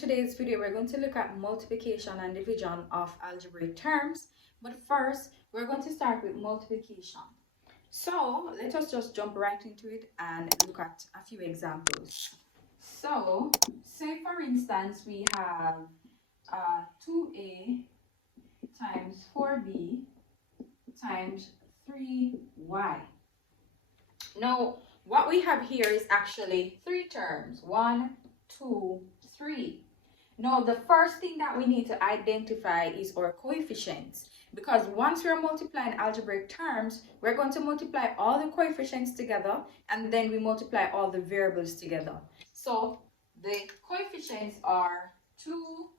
Today's video, we're going to look at multiplication and division of algebraic terms. But first, we're going to start with multiplication. So let us just jump right into it and look at a few examples. So, say for instance, we have 2a times 4b times 3y. Now, what we have here is actually three terms. 1, 2, 3. Now, the first thing that we need to identify is our coefficients, because once we're multiplying algebraic terms, we're going to multiply all the coefficients together and then we multiply all the variables together. So the coefficients are 2,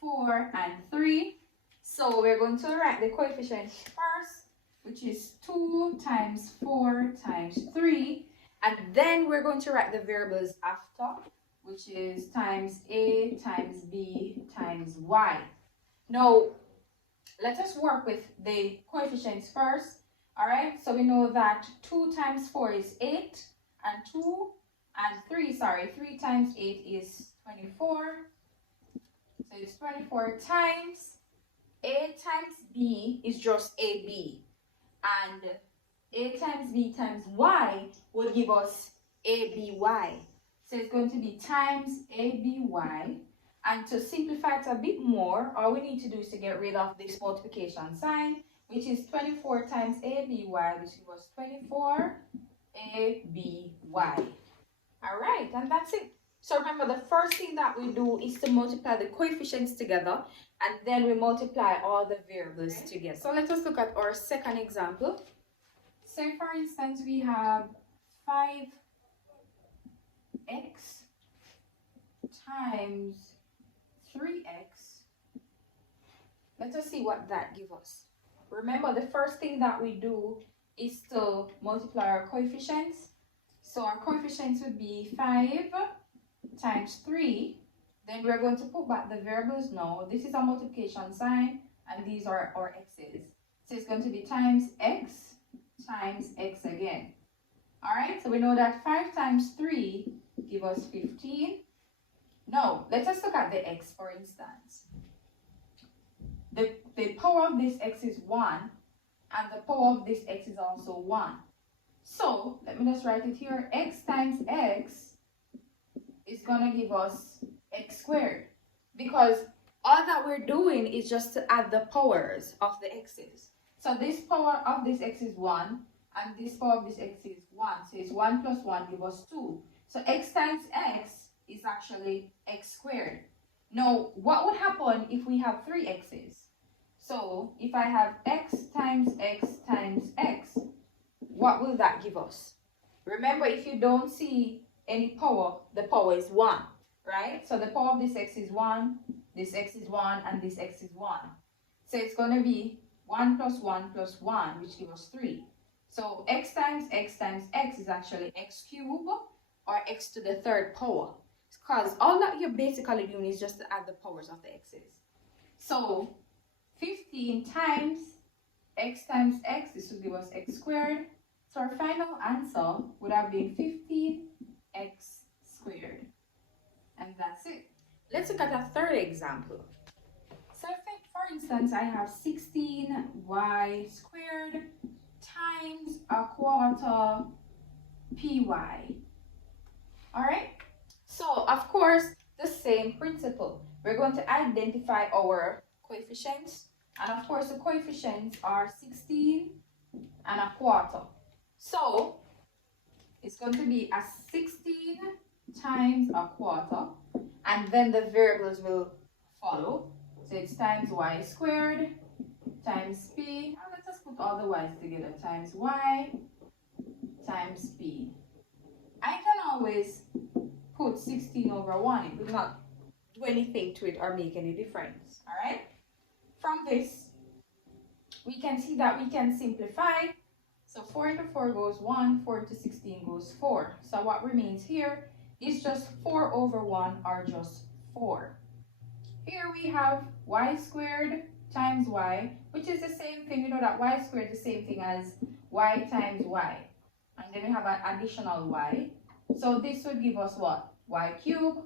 4, and 3. So we're going to write the coefficients first, which is 2 times 4 times 3, and then we're going to write the variables after, which is times a times b times y. Now, let us work with the coefficients first. All right, so we know that 2 times 4 is 8, and 3 times 8 is 24. So it's 24 times a times b is just ab, and a times b times y will give us aby. So it's going to be times aby. And to simplify it a bit more, all we need to do is to get rid of this multiplication sign, which is 24 times aby, which gives us 24 aby. All right, and that's it. So remember, the first thing that we do is to multiply the coefficients together, and then we multiply all the variables together. So let us look at our second example. Say for instance, we have 5x times 3x. Let us see what that gives us. Remember, the first thing that we do is to multiply our coefficients. So our coefficients would be 5 times 3. Then we're going to put back the variables now. This is a multiplication sign, and these are our x's. So it's going to be times x again. All right, so we know that 5 times 3 give us 15. Now, let us look at the x, for instance. The power of this x is 1, and the power of this x is also 1. So, let me just write it here. X times x is going to give us x squared, because all that we're doing is just to add the powers of the x's. So this power of this x is 1, and this power of this x is 1. So it's 1 plus 1 gives us 2. So x times x is actually x squared. Now, what would happen if we have 3 x's? So if I have x times x times x, what will that give us? Remember, if you don't see any power, the power is 1, right? So the power of this x is 1, this x is 1, and this x is 1. So it's going to be 1 plus 1 plus 1, which gives us 3. So x times x times x is actually x cubed, or x to the third power. Because all that you're basically doing is just to add the powers of the x's. So 15 times x, this will give us x squared. So our final answer would have been 15x squared. And that's it. Let's look at a third example. So for instance, I have 16y squared times a quarter py. All right? So, of course, the same principle. We're going to identify our coefficients. And of course, the coefficients are 16 and a quarter. So, it's going to be a 16 times a quarter. And then the variables will follow. So, it's times y squared times p. And let's just put all the y's together. Times y times p. I can always put 16 over 1. It will not do anything to it or make any difference. All right? From this, we can see that we can simplify. So 4 into 4 goes 1, 4 into 16 goes 4. So what remains here is just 4 over 1, or just 4. Here we have y squared times y, which is the same thing. You know that y squared is the same thing as y times y. And then we have an additional y. So this would give us what? Y cubed.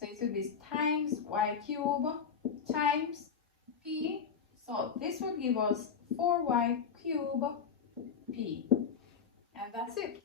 So it will be times y cube times p. So this will give us 4y cube p. And that's it.